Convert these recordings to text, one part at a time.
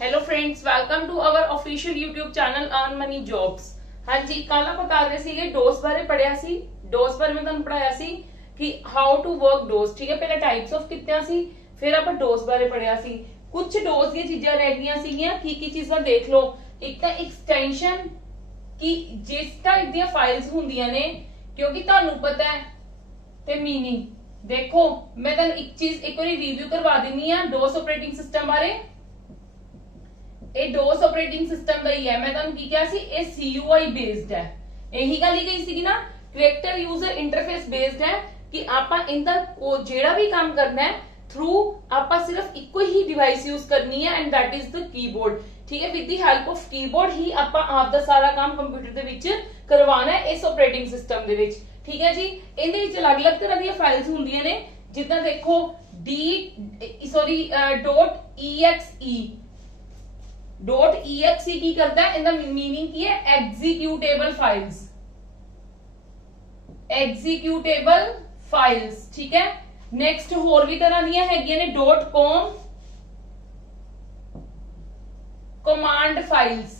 Hello friends, welcome to our official YouTube channel earn money jobs. हाँ जी, कल आप कर रहे थे डोज बारे पढ़िया सी। डोज बारे मैं तुहानू पढ़ाया सी कि हाउ टू वर्क डोज। ठीक है, पहले टाइप्स ऑफ कितिया सी, फिर आप डोज बारे पढ़िया सी। कुछ डोज दी चीजा रह गई सीगियां, की चीजा देख लो। एक तो एक्सटेंशन की जिस टाइप दी फाइल्स हुंदियां ने, क्योंकि तुहानू पता है ते मीनिंग देखो। मैं तुहानू एक चीज एक बार रिव्यू करवा दिनी आ डोज ऑपरेटिंग सिस्टम बारे। ਇਹ DOS ਆਪਰੇਟਿੰਗ ਸਿਸਟਮ ਦਾ ਹੀ ਹੈ। ਮੈਂ ਤੁਹਾਨੂੰ ਕੀ ਕਿਹਾ ਸੀ, ਇਹ CUI ਬੇਸਡ ਹੈ। ਇਹੀ ਗੱਲ ਹੀ ਗਈ ਸੀ ਨਾ, ਕਰੈਕਟਰ ਯੂਜ਼ਰ ਇੰਟਰਫੇਸ ਬੇਸਡ ਹੈ ਕਿ ਆਪਾਂ ਇਹਦਾ ਜਿਹੜਾ ਵੀ ਕੰਮ ਕਰਨਾ ਹੈ ਥਰੂ ਆਪਾਂ ਸਿਰਫ ਇੱਕੋ ਹੀ ਡਿਵਾਈਸ ਯੂਜ਼ ਕਰਨੀ ਹੈ and that is the keyboard. ਠੀਕ ਹੈ, with the help of keyboard ਹੀ ਆਪਾਂ ਆਪ ਦਾ ਸਾਰਾ ਕੰਮ ਕੰਪਿਊਟਰ ਦੇ ਵਿੱਚ ਕਰਵਾਉਣਾ ਹੈ ਇਸ ਆਪਰੇਟਿੰਗ ਸਿਸਟਮ ਦੇ ਵਿੱਚ। ਠੀਕ ਹੈ ਜੀ, ਇਹਦੇ ਵਿੱਚ ਅਲੱਗ-ਅਲੱਗ ਤਰ੍ਹਾਂ ਦੀਆਂ ਫਾਈਲਸ ਹੁੰਦੀਆਂ ਨੇ, ਜਿੱਦਾਂ ਦੇਖੋ .exe की करता है, इनका मीनिंग की है एग्जीक्यूटेबल फाइल्स। एग्जीक्यूटेबल फाइल्स, ठीक है। नेक्स्ट होर भी तरह दियां हैगियां ने .com कमांड फाइल्स।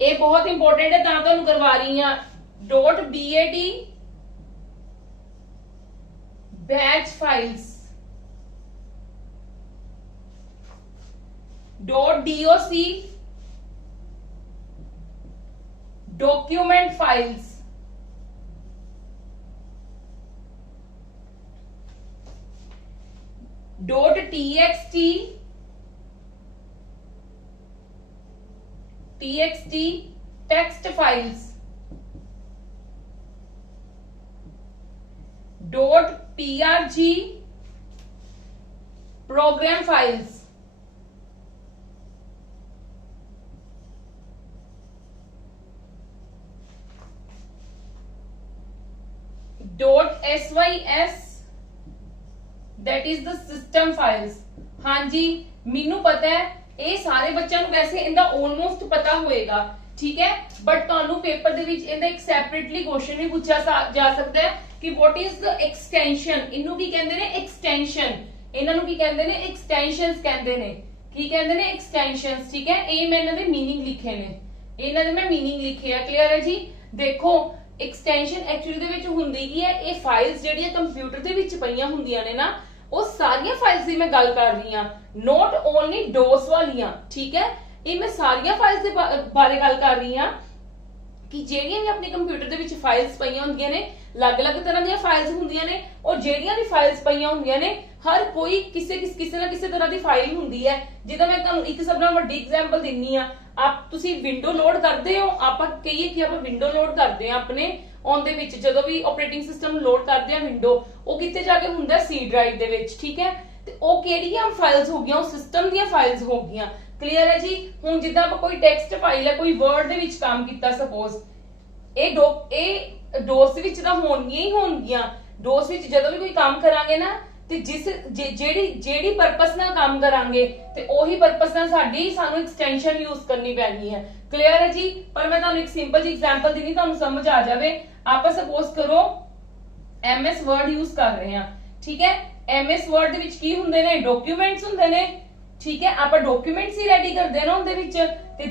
ये बहुत इंपॉर्टेंट है, तां तुहानू करवा रही हां। .bat batch files, .doc document files, .txt text files, .prg program files, .sys that is the system files. हाँ जी, मेनू पता है ये सारे बच्चों को वैसे इनका ऑलमोस्ट पता होएगा। ठीक है, बट तुहानू पेपर दे विच इनदा एक सैपरेटली क्वेश्चन भी पूछा जा सकता है कि व्हाट इज द एक्सटेंशन। इनू की कहंदे ने एक्सटेंशन, इन्हां नू की कहंदे ने एक्सटेंशंस कहंदे ने। की कहंदे ने एक्सटेंशंस। ठीक है, ये मैं इन्हां दे मीनिंग लिखे ने, इन्हां दे मैं मीनिंग लिखे है। क्लियर है जी। देखो एक्सटेंशन एक्चुअली दे विच हुंदी की है, ये फाइल्स जेहड़ियां कंप्यूटर दे विच पईयां हुंदियां ने ना, वो सारियां फाइल्स दी मैं गल कर रही हां, नॉट ओनली डोस वालियां। ठीक है, ये मैं सारियां फाइल्स दे बारे गल कर रही हां कि ਜਿਹੜੀਆਂ ਵੀ ਆਪਣੇ ਕੰਪਿਊਟਰ ਦੇ ਵਿੱਚ ਫਾਈਲਸ ਪਈਆਂ ਹੁੰਦੀਆਂ ਨੇ, ਅਲੱਗ-ਅਲੱਗ ਤਰ੍ਹਾਂ ਦੀਆਂ ਫਾਈਲਸ ਹੁੰਦੀਆਂ ਨੇ, ਔਰ ਜਿਹੜੀਆਂ ਵੀ ਫਾਈਲਸ ਪਈਆਂ ਹੁੰਦੀਆਂ ਨੇ ਹਰ ਕੋਈ ਕਿਸੇ ਨਾ ਕਿਸੇ ਤਰ੍ਹਾਂ ਦੀ ਫਾਈਲ ਹੁੰਦੀ ਹੈ। ਜਿੱਦਾਂ ਮੈਂ ਤੁਹਾਨੂੰ ਇੱਕ ਸਭ ਨਾਲ ਵੱਡੀ ਐਗਜ਼ਾਮਪਲ ਦਿੰਨੀ ਆ, ਆਪ ਤੁਸੀਂ ਵਿੰਡੋ ਲੋਡ ਕਰਦੇ ਹੋ, ਆਪਾਂ ਕਹੀਏ ਕਿ ਆਪਾਂ ਵਿੰਡੋ ਲੋਡ ਕਰਦੇ ਆ ਆਪਣੇ ਔਨ ਦੇ ਵਿੱਚ, ਜਦੋਂ ਵੀ ਆਪਰੇਟਿੰਗ ਸਿਸਟਮ ਨੂੰ ਲੋਡ ਕਰਦੇ ਆ ਵਿੰਡੋ, ਉਹ ਕਿੱਥੇ ਜਾ ਕੇ ਹੁੰਦਾ ਸੀ ਡਰਾਈਵ ਦੇ ਵਿੱਚ। ਠੀਕ ਹੈ, ਤੇ ਉਹ ਕਿਹੜੀਆਂ ਫਾਈਲਸ ਹੋ ਗਈਆਂ, ਉਹ ਸਿਸਟਮ ਦੀਆਂ ਫਾਈਲਸ ਹੋ ਗਈਆਂ। क्लियर है जी। हुण जिद्दां आपां कोई टेक्स्ट फाइल है, कोई वर्ड दे विच काम कीता, सपोज ए डोस दे विच तां होणगीਆਂ ही होणगीਆਂ। डोस विच जदों भी कोई काम करांगे ना, ते जेड़ी पर्पस नाल काम करांगे ते ओही पर्पस नाल सानू एक्सटेंशन यूज करनी पैनी है। क्लियर है जी। पर मैं तुहानू एक सिंपल जी एग्जांपल देनी, तुहानू समझ आ जावे। आपां सपोज करो MS वर्ड यूज कर रहे हैं। ठीक है, MS वर्ड दे विच की हुंदे ने, डॉक्यूमेंट्स हुंदे ने। ठीक है, आप डॉक्यूमेंट्स ही रेडी करते हैं ना उनदे विच, ते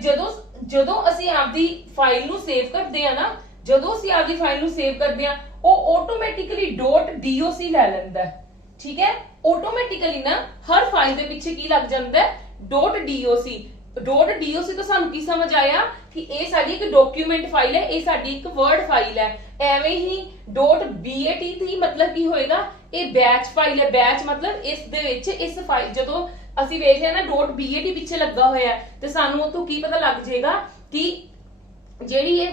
जदों असीं आपदी फाइल नू सेव करते हैं ना, जदों असीं आपदी फाइल नू सेव करते हैं, वो ऑटोमेटिकली .doc ले लैंदा है। ठीक है, ऑटोमेटिकली ना हर फाइल दे पीछे की लग जांदा है .doc। .doc तो सानू की समझ आया कि ये साडी एक डॉक्यूमेंट फाइल है, ये साडी एक वर्ड फाइल है। एवें ही .bat थी मतलब की होएगा, ये बैच फाइल है। बैच मतलब इस दे विच इस फाइल जदों ਅਸੀਂ ਵੇਖ ਲਿਆ ਨਾ .bat ਪਿੱਛੇ ਲੱਗਾ ਹੋਇਆ ਤੇ ਸਾਨੂੰ ਉਤੋਂ ਕੀ ਪਤਾ ਲੱਗ ਜਾਏਗਾ ਕਿ ਜਿਹੜੀ ਇਹ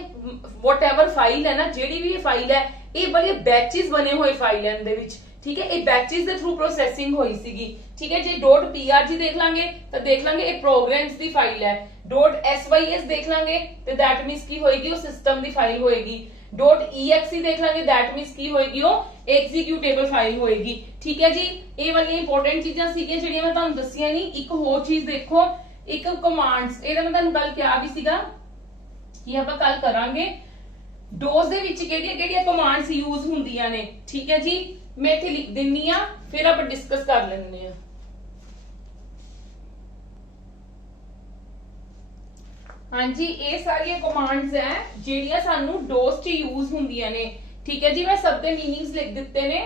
whatever ਫਾਈਲ ਹੈ ਨਾ, ਜਿਹੜੀ ਵੀ ਇਹ ਫਾਈਲ ਹੈ, ਇਹ ਬੜੇ ਬੈਚਸ ਬਣੇ ਹੋਏ ਫਾਈਲ ਹੈ ਇਹਦੇ ਵਿੱਚ। ਠੀਕ ਹੈ, ਇਹ ਬੈਚਸ ਦੇ ਥਰੂ ਪ੍ਰੋਸੈਸਿੰਗ ਹੋਈ ਸੀਗੀ। ਠੀਕ ਹੈ, ਜੇ .prg ਦੇਖ ਲਾਂਗੇ ਤਾਂ ਦੇਖ ਲਾਂਗੇ ਇਹ ਪ੍ਰੋਗਰਾਮਸ ਦੀ ਫਾਈਲ ਹੈ। .sys ਦੇਖ ਲਾਂਗੇ ਤੇ that means ਕੀ ਹੋਏਗੀ, ਉਹ ਸਿਸਟਮ ਦੀ ਫਾਈਲ ਹੋਏਗੀ। .exe देख लांगे, दैट मींस की होएगी, वो एग्जीक्यूटेबल फाइल होएगी। ठीक है जी, ये वाली इंपॉर्टेंट चीजां सीगियां जेहड़ियां मैं तुहानू दस्सियां नहीं। एक होर चीज देखो, एक कमांड्स, ਇਹਦਾ मैं तुहानू गल किया भी सीगा कि ਆਪਾਂ ਕੱਲ ਕਰਾਂਗੇ। डोज दे विच किहड़ियां-किहड़ियां कमांड्स यूज हुंदियां ने। ठीक है जी, मैं इत्थे लिख दिन्नी आ, फिर आप डिस्कस कर लेंगे। हाँ जी, ये सारिया कमांड्स है जिहड़ियां सानू डोस च यूज हुंदियां ने। ठीक है जी, मैं सब दे मीनिंग्स लिख दिते ने।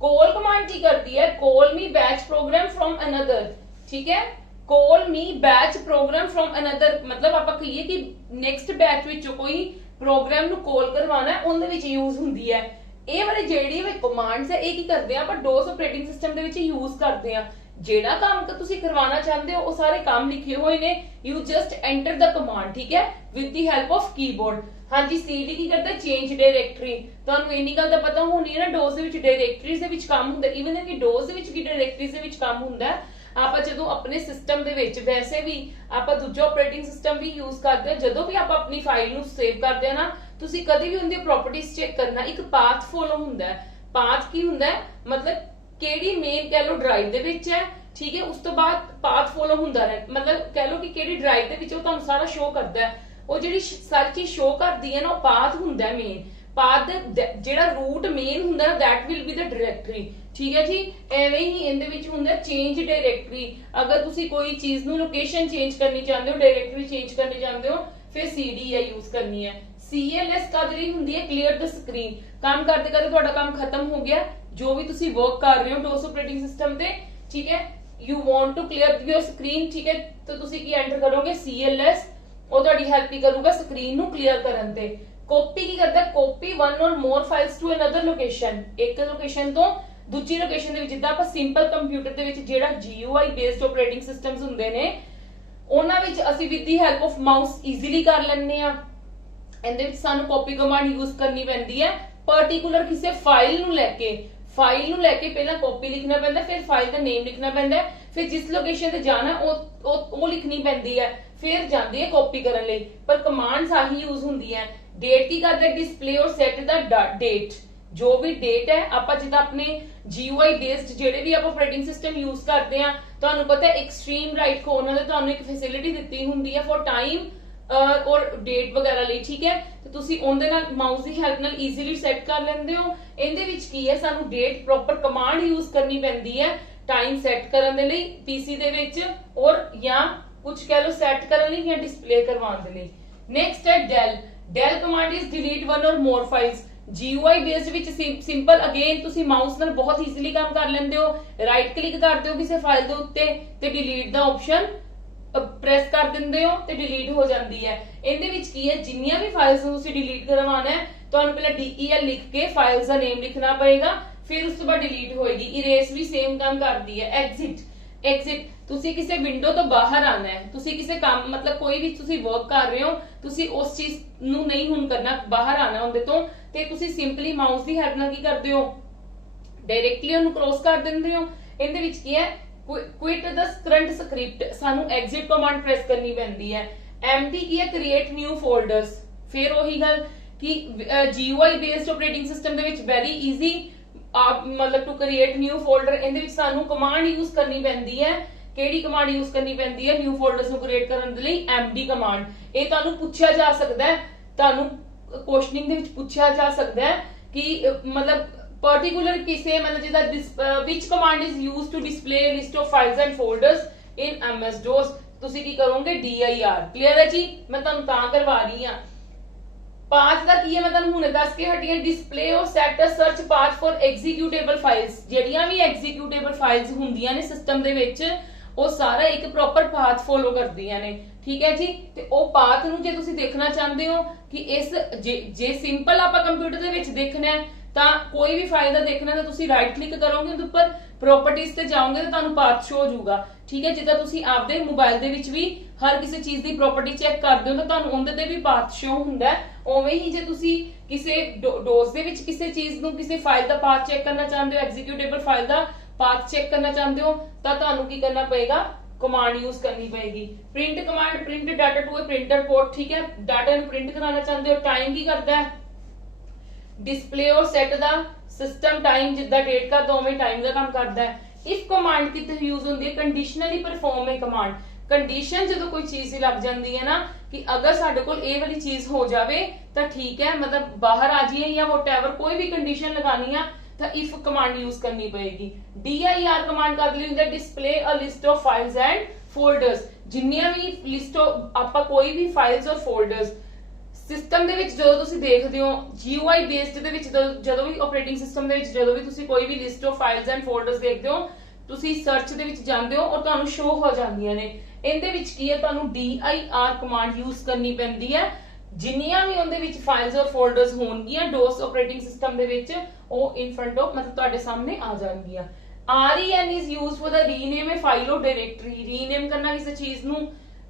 कॉल कमांड की करती है, call me batch program from another. ठीक है, call me batch program from another मतलब आप कहिए कि नेक्स्ट बैच विच कोई प्रोग्राम नु कॉल करवाना है, उनदे विच यूज हुंदी है। ਇਹ ਵਾਲੀ ਜਿਹੜੀ ਵੀ ਕਮਾਂਡਸ ਹੈ, ਇਹ ਕੀ ਕਰਦੇ ਆ ਆਪਾਂ ਡੋਸ ਆਪਰੇਟਿੰਗ ਸਿਸਟਮ ਦੇ ਵਿੱਚ ਯੂਜ਼ ਕਰਦੇ ਆ। ਜਿਹੜਾ ਕੰਮ ਤੁਸੀਂ ਕਰਵਾਉਣਾ ਚਾਹੁੰਦੇ ਹੋ ਉਹ ਸਾਰੇ ਕੰਮ ਲਿਖੇ ਹੋਏ ਨੇ, you just enter the command. ਠੀਕ ਹੈ, with the help of keyboard. ਹਾਂਜੀ, ਸੀਡੀ ਕੀ ਕਰਦਾ, ਚੇਂਜ ਡਾਇਰੈਕਟਰੀ। ਤੁਹਾਨੂੰ ਇੰਨੀ ਗੱਲ ਤਾਂ ਪਤਾ ਹੋਣੀ ਹੈ ਨਾ, ਡੋਸ ਦੇ ਵਿੱਚ ਡਾਇਰੈਕਟਰੀਜ਼ ਦੇ ਵਿੱਚ ਕੰਮ ਹੁੰਦਾ, ਇਵਨ ਕਿ ਡੋਸ ਦੇ ਵਿੱਚ ਕੀ ਡਾਇਰੈਕਟਰੀਜ਼ ਦੇ ਵਿੱਚ ਕੰਮ ਹੁੰਦਾ। ਆਪਾਂ ਜਦੋਂ ਆਪਣੇ ਸਿਸਟਮ ਦੇ ਵਿੱਚ ਵੈਸੇ ਵੀ ਆਪਾਂ ਦੂਜਾ ਆਪਰੇਟਿੰਗ ਸਿਸਟਮ ਵੀ ਯੂਜ਼ ਕਰਦੇ ਹਾਂ, ਜਦੋਂ ਵੀ ਆਪਾਂ ਆਪਣੀ ਫਾਈਲ ਨੂੰ ਸੇਵ ਕਰਦੇ ਆ ਨਾ, ਤੁਸੀਂ ਕਦੇ ਵੀ ਉਹਦੀ ਪ੍ਰੋਪਰਟੀਜ਼ ਚੈੱਕ ਕਰਨਾ, ਇੱਕ ਪਾਥ ਫੋਲੋ ਹੁੰਦਾ ਹੈ। ਪਾਥ ਕੀ ਹੁੰਦਾ ਹੈ, ਮਤਲਬ ਕਿਹੜੀ ਮੇਨ ਕਹਿ ਲੋ ਡਰਾਈਵ ਦੇ ਵਿੱਚ ਹੈ। ਠੀਕ ਹੈ, ਉਸ ਤੋਂ ਬਾਅਦ ਪਾਥ ਫੋਲੋ ਹੁੰਦਾ ਰਹੇ, ਮਤਲਬ ਕਹਿ ਲੋ ਕਿ ਕਿਹੜੀ ਡਰਾਈਵ ਦੇ ਵਿੱਚ ਉਹ ਤੁਹਾਨੂੰ ਸਾਰਾ ਸ਼ੋ ਕਰਦਾ ਹੈ। ਉਹ ਜਿਹੜੀ ਸਾਰੀ ਚੀਜ਼ ਸ਼ੋ ਕਰਦੀ ਹੈ ਨਾ, ਉਹ ਪਾਥ ਹੁੰਦਾ ਮੇਨ। ਪਾਥ ਜਿਹੜਾ ਰੂਟ ਮੇਨ ਹੁੰਦਾ ਨਾ, that will be the directory। ਠੀਕ ਹੈ ਜੀ, ਐਵੇਂ ਹੀ ਇਹਦੇ ਵਿੱਚ ਹੁੰਦਾ ਚੇਂਜ ਡਾਇਰੈਕਟਰੀ। ਅਗਰ ਤੁਸੀਂ ਕੋਈ ਚੀਜ਼ ਨੂੰ ਲੋਕੇਸ਼ਨ ਚੇਂਜ ਕਰਨੀ ਚਾਹੁੰਦੇ ਹੋ, ਡਾਇਰੈਕਟਰੀ ਚੇਂਜ ਕਰਨੀ ਚਾਹੁੰਦੇ ਹੋ, ਫਿਰ cd ਹੈ ਯੂਜ਼ ਕਰਨੀ ਹੈ। cls ਕਦ ਲਈ ਹੁੰਦੀ ਹੈ, ਕਲੀਅਰ ਦ ਸਕਰੀਨ। ਕੰਮ ਕਰਦੇ ਕਰਦੇ ਤੁਹਾਡਾ ਕੰਮ ਖਤਮ ਹੋ ਗਿਆ, ਜੋ ਵੀ ਤੁਸੀਂ ਵਰਕ ਕਰ ਰਹੇ ਹੋ ਡੋਸ ਆਪਰੇਟਿੰਗ ਸਿਸਟਮ ਤੇ, ਠੀਕ ਹੈ, you want to clear your screen. ਠੀਕ ਹੈ, ਤਾਂ ਤੁਸੀਂ ਕੀ ਐਂਟਰ ਕਰੋਗੇ, cls। ਉਹ ਤੁਹਾਡੀ ਹੈਲਪ ਹੀ ਕਰੂਗਾ ਸਕਰੀਨ ਨੂੰ ਕਲੀਅਰ ਕਰਨ ਤੇ। ਕਾਪੀ ਕੀ ਕਰਦਾ, copy one or more files to another location. ਇੱਕ ਲੋਕੇਸ਼ਨ ਤੋਂ ਦੂਜੀ ਲੋਕੇਸ਼ਨ ਦੇ ਵਿੱਚ, ਜਿੱਦਾਂ ਆਪਾਂ ਸਿੰਪਲ ਕੰਪਿਊਟਰ ਦੇ ਵਿੱਚ ਜਿਹੜਾ GUI ਬੇਸਡ ਆਪਰੇਟਿੰਗ ਸਿਸਟਮਸ ਹੁੰਦੇ ਨੇ, ਉਹਨਾਂ ਵਿੱਚ ਅਸੀਂ with the help of mouse easily ਕਰ ਲੈਂਦੇ ਆ। ਇਹਦੇ ਵਿੱਚ ਸਾਨੂੰ ਕਾਪੀ ਕਮਾਂਡ ਯੂਜ਼ ਕਰਨੀ ਪੈਂਦੀ ਹੈ ਪਾਰਟਿਕੂਲਰ ਕਿਸੇ ਫਾਈਲ ਨੂੰ ਲੈ ਕੇ। ਫਾਈਲ ਨੂੰ ਲੈ ਕੇ ਪਹਿਲਾਂ ਕਾਪੀ ਲਿਖਣਾ ਪੈਂਦਾ, ਫਿਰ ਫਾਈਲ ਦਾ ਨੇਮ ਲਿਖਣਾ ਪੈਂਦਾ, ਫਿਰ ਜਿਸ ਲੋਕੇਸ਼ਨ ਤੇ ਜਾਣਾ ਉਹ ਲਿਖਣੀ ਪੈਂਦੀ ਹੈ, ਫਿਰ ਜਾਂਦੀ ਹੈ ਕਾਪੀ ਕਰਨ ਲਈ। ਪਰ ਕਮਾਂਡਸ ਆਹੀ ਯੂਜ਼ ਹੁੰਦੀ ਹੈ। ਡੇਟ ਕੀ ਕਰਦਾ, display or set the date. ਜੋ ਵੀ ਡੇਟ ਹੈ, ਆਪਾਂ ਜਿੱਦਾਂ ਆਪਣੇ GUI ਬੇਸਡ ਜਿਹੜੇ ਵੀ ਆਪਾਂ ਆਪਰੇਟਿੰਗ ਸਿਸਟਮ ਯੂਜ਼ ਕਰਦੇ ਆ, ਤੁਹਾਨੂੰ ਪਤਾ ਐਕਸਟ੍ਰੀਮ ਰਾਈਟ ਕੋਰਨਰ ਤੇ ਤੁਹਾਨੂੰ ਇੱਕ ਫੈਸਿਲਿਟੀ ਦਿੱਤੀ ਹੁੰਦੀ ਹੈ ਫॉर ਟਾਈਮ ਔਰ ਡੇਟ ਵਗੈਰਾ ਲਈ। ਠੀਕ ਹੈ, ਤੇ ਤੁਸੀਂ ਉਹਦੇ ਨਾਲ ਮਾਊਸ ਦੀ ਹੈਲਪ ਨਾਲ ਈਜ਼ੀਲੀ ਸੈੱਟ ਕਰ ਲੈਂਦੇ ਹੋ। ਇਹਦੇ ਵਿੱਚ ਕੀ ਹੈ, ਸਾਨੂੰ ਡੇਟ ਪ੍ਰੋਪਰ ਕਮਾਂਡ ਯੂਜ਼ ਕਰਨੀ ਪੈਂਦੀ ਹੈ ਟਾਈਮ ਸੈੱਟ ਕਰਨ ਦੇ ਲਈ ਪੀਸੀ ਦੇ ਵਿੱਚ, ਔਰ ਜਾਂ ਕੁਝ ਕਹਿ ਲਓ ਸੈੱਟ ਕਰਨ ਲਈ ਜਾਂ ਡਿਸਪਲੇ ਕਰਵਾਉਣ ਦੇ ਲਈ। ਨੈਕਸਟ ਹੈ del command is delete one ਔਰ ਮੋਰ ਫਾਈਲਸ। GUI ਬੇਸਡ ਵਿੱਚ ਸਿੰਪਲ, ਅਗੇਨ ਤੁਸੀਂ ਮਾਊਸ ਨਾਲ ਬਹੁਤ ਈਜ਼ੀਲੀ ਕੰਮ ਕਰ ਲੈਂਦੇ ਹੋ। ਰਾਈਟ ਕਲਿੱਕ ਕਰਦੇ ਹੋ ਕਿਸੇ ਫਾਈਲ ਦੇ ਉੱਤੇ ਤੇ ਡਿਲੀਟ ਦਾ ਆਪਸ਼ਨ ਪ੍ਰੈਸ ਕਰ ਦਿੰਦੇ ਹੋ ਤੇ ਡਿਲੀਟ ਹੋ ਜਾਂਦੀ ਹੈ। ਇਹਦੇ ਵਿੱਚ ਕੀ ਹੈ, ਜਿੰਨੀਆਂ ਵੀ ਫਾਈਲਸ ਨੂੰ ਤੁਸੀਂ ਡਿਲੀਟ ਕਰਵਾਉਣਾ ਹੈ, ਤੁਹਾਨੂੰ ਪਹਿਲਾਂ DEL ਲਿਖ ਕੇ ਫਾਈਲਸ ਦਾ ਨੇਮ ਲਿਖਣਾ ਪਏਗਾ, ਫਿਰ ਉਸ ਤੋਂ ਬਾਅਦ ਡਿਲੀਟ ਹੋਏਗੀ। ਇਰੇਸ ਵੀ ਸੇਮ ਕੰਮ ਕਰਦੀ ਹੈ। ਐਗਜ਼ਿਟ ਤੁਸੀਂ ਕਿਸੇ ਵਿੰਡੋ ਤੋਂ ਬਾਹਰ ਆਣਾ ਹੈ, ਤੁਸੀਂ ਕਿਸੇ ਕੰਮ ਮਤਲਬ ਕੋਈ ਵੀ ਤੁਸੀਂ ਵਰਕ ਕਰ ਰਹੇ ਹੋ, ਤੁਸੀਂ ਉਸ ਚੀਜ਼ ਨੂੰ ਨਹੀਂ ਹੁਣ ਕਰਨਾ, ਬਾਹਰ ਆਣਾ ਉਹਦੇ ਤੋਂ, ਤੇ ਤੁਸੀਂ ਸਿੰਪਲੀ ਮਾਊਸ ਦੀ ਹੈਲਪ ਨਾਲ ਕੀ ਕਰਦੇ ਹੋ, ਡਾਇਰੈਕਟਲੀ ਉਹਨੂੰ ਕ੍ਰੋਸ ਕਰ ਦਿੰਦੇ ਹੋ। ਇਹਦੇ ਵਿੱਚ ਕੀ ਹੈ, quit the current script, ਸਾਨੂੰ exit command press ਕਰਨੀ ਪੈਂਦੀ ਹੈ। empty ਕੀ ਹੈ, create new folders। ਫਿਰ ਉਹੀ ਗੱਲ ਕਿ GUI based operating system ਦੇ ਵਿੱਚ very easy ਮਤਲਬ to create new folder। ਇਹਦੇ ਵਿੱਚ ਸਾਨੂੰ ਕਮਾਂਡ ਯੂਜ਼ ਕਰਨੀ ਪੈਂਦੀ ਹੈ। ਕਿਹੜੀ ਕਮਾਂਡ ਯੂਜ਼ ਕਰਨੀ ਪੈਂਦੀ ਹੈ ਨਿਊ ਫੋਲਡਰਸ ਨੂੰ ਕ੍ਰੀਏਟ ਕਰਨ ਦੇ ਲਈ, md ਕਮਾਂਡ। ਇਹ ਤੁਹਾਨੂੰ ਪੁੱਛਿਆ ਜਾ ਸਕਦਾ ਹੈ, ਤੁਹਾਨੂੰ ਕੁਐਸਚਨਿੰਗ ਦੇ ਵਿੱਚ ਪੁੱਛਿਆ ਜਾ ਸਕਦਾ ਹੈ ਕਿ ਮਤਲਬ particular ਕਿਸੇ ਮਤਲਬ ਜਿਹਦਾ which command is used to display a list of files and folders in MS DOS। ਤੁਸੀਂ ਕੀ ਕਰੋਗੇ, dir। ਕਲੀਅਰ ਹੈ ਜੀ, ਮੈਂ ਤੁਹਾਨੂੰ ਤਾਂ ਕਰਵਾ ਰਹੀ ਹਾਂ। ਪਾਥ ਦਾ ਕੀ ਹੈ, ਮੈਂ ਤੁਹਾਨੂੰ ਹੁਣੇ ਦੱਸ ਕੇ ਹਟੀ ਹਾਂ। Display or set a search path for executable files. ਜਿਹੜੀਆਂ ਵੀ ਐਗਜ਼ੀਕਿਊਟੇਬਲ ਫਾਈਲਸ ਹੁੰਦੀਆਂ ਨੇ ਸਿਸਟਮ ਦੇ ਵਿੱਚ, ਉਹ ਸਾਰਾ ਇੱਕ ਪ੍ਰੋਪਰ ਪਾਥ ਫੋਲੋ ਕਰਦੀਆਂ ਨੇ। ਠੀਕ ਹੈ ਜੀ, ਤੇ ਉਹ ਪਾਥ ਨੂੰ ਜੇ ਤੁਸੀਂ ਦੇਖਣਾ ਚਾਹੁੰਦੇ ਹੋ ਕਿ ਇਸ ਜੇ ਸਿੰਪਲ ਆਪਾਂ ਕੰਪਿਊਟਰ ਦੇ ਵਿੱਚ ਦੇਖਣਾ ਹੈ ਤਾਂ ਕੋਈ ਵੀ ਫਾਈਲ ਦਾ ਦੇਖਣਾ ਤਾਂ ਤੁਸੀਂ ਰਾਈਟ ਕਲਿੱਕ ਕਰੋਗੇ ਉਹਦੇ ਉੱਪਰ, ਪ੍ਰੋਪਰਟੀਜ਼ ਤੇ ਜਾਓਗੇ ਤਾਂ ਤੁਹਾਨੂੰ ਪਾਥ ਸ਼ੋ ਹੋ ਜਾਊਗਾ। ਠੀਕ ਹੈ, ਜਿੱਦਾਂ ਤੁਸੀਂ ਆਪਦੇ ਮੋਬਾਈਲ ਦੇ ਵਿੱਚ ਵੀ ਹਰ ਕਿਸੇ ਚੀਜ਼ ਦੀ ਪ੍ਰੋਪਰਟੀ ਚੈੱਕ ਕਰਦੇ ਹੋ ਤਾਂ ਤੁਹਾਨੂੰ ਉਹਦੇ ਤੇ ਵੀ ਪਾਥ ਸ਼ੋ ਹੁੰਦਾ ਹੈ। ਉਵੇਂ ਹੀ ਜੇ ਤੁਸੀਂ ਕਿਸੇ ਡੋਸ ਦੇ ਵਿੱਚ ਕਿਸੇ ਚੀਜ਼ ਨੂੰ, ਕਿਸੇ ਫਾਈਲ ਦਾ ਪਾਥ ਚੈੱਕ ਕਰਨਾ ਚਾਹੁੰਦੇ ਹੋ, ਐਗਜ਼ੀਕਿਊਟੇਬਲ ਫਾਈਲ ਦਾ ਪਾਥ ਚੈੱਕ ਕਰਨਾ ਚਾਹੁੰਦੇ ਹੋ, ਤਾਂ ਤੁਹਾਨੂੰ ਕੀ ਕਰਨਾ ਪਏਗਾ, ਕਮਾਂਡ ਯੂਜ਼ ਕਰਨੀ ਪਏਗੀ। Print command, print data to a printer port. ਠੀਕ ਹੈ, ਡਾਟਾ ਨੂੰ ਪ੍ਰਿੰਟ ਕਰਾਉਣਾ ਚਾਹੁੰਦੇ ਹੋ। ਟਾਈਮ ਕੀ ਕਰਦਾ ਹੈ, display or set the system time, ਜਿੱਦਾਂ ਡੇਟ ਕਰਦਾ ਉਵੇਂ ਟਾਈਮ ਦਾ ਕੰਮ ਕਰਦਾ ਹੈ। ਇਫ ਕਮਾਂਡ ਕਿਤੇ ਯੂਜ਼ ਹੁੰਦੀ ਹੈ, ਕੰਡੀਸ਼ਨਲੀ ਪਰਫਾਰਮ ਹੈ ਕਮਾਂਡ। ਕੰਡੀਸ਼ਨ ਜਦੋਂ ਕੋਈ ਚੀਜ਼ ਹੀ ਲੱਗ ਜਾਂਦੀ ਹੈ ਨਾ ਕਿ ਅਗਰ ਸਾਡੇ ਕੋਲ ਇਹ ਵਾਲੀ ਚੀਜ਼ ਹੋ ਜਾਵੇ ਤਾਂ ਠੀਕ ਹੈ, ਮਤਲਬ ਬਾਹਰ ਆ ਜਾਈਏ ਜਾਂ ਵਟਐਵਰ ਕੋਈ ਵੀ ਕੰਡੀਸ਼ਨ ਲਗਾਣੀ ਆ, ਤਾਂ ਇਫ ਕਮਾਂਡ ਯੂਜ਼ ਕਰਨੀ ਪਏਗੀ। dir ਕਮਾਂਡ ਕਰ ਲਈ ਹੁੰਦਾ display a list of files and folders. ਜਿੰਨੀਆਂ ਵੀ ਲਿਸਟ ਆਪਾਂ ਕੋਈ ਵੀ ਫਾਈਲਸ ਔਰ ਫੋਲਡਰਸ ਸਿਸਟਮ ਦੇ ਵਿੱਚ ਜਦੋਂ ਤੁਸੀਂ ਦੇਖਦੇ ਹੋ GUI ਬੇਸਡ ਦੇ ਵਿੱਚ ਜਦੋਂ ਵੀ ਆਪਰੇਟਿੰਗ ਸਿਸਟਮ ਦੇ ਵਿੱਚ ਜਦੋਂ ਵੀ ਤੁਸੀਂ ਕੋਈ ਵੀ ਲਿਸਟ ਆਫ ਫਾਈਲਸ ਐਂਡ ਫੋਲਡਰਸ ਦੇਖਦੇ ਹੋ ਤੁਸੀਂ ਸਰਚ ਦੇ ਵਿੱਚ ਜਾਂਦੇ ਹੋ ਔਰ ਤੁਹਾਨੂੰ ਸ਼ੋ ਹੋ ਜਾਂਦੀਆਂ ਨੇ। ਇਹਦੇ ਵਿੱਚ ਕੀ ਹੈ ਤੁਹਾਨੂੰ dir ਕਮਾਂਡ ਯੂਜ਼ ਕਰਨੀ ਪੈਂਦੀ ਹੈ। ਜਿੰਨੀਆਂ ਵੀ ਉਹਦੇ ਵਿੱਚ ਫਾਈਲਸ ਔਰ ਫੋਲਡਰਸ ਹੋਣਗੀਆਂ DOS ਆਪਰੇਟਿੰਗ ਸਿਸਟਮ ਦੇ ਵਿੱਚ ਉਹ ਇਨ ਫਰੰਟ ਆਫ ਮਤਲਬ ਤੁਹਾਡੇ ਸਾਹਮਣੇ ਆ ਜਾਣਗੀਆਂ। ren is used for the rename a file or directory। Rename ਕਰਨਾ ਕਿਸੇ ਚੀਜ਼ ਨੂੰ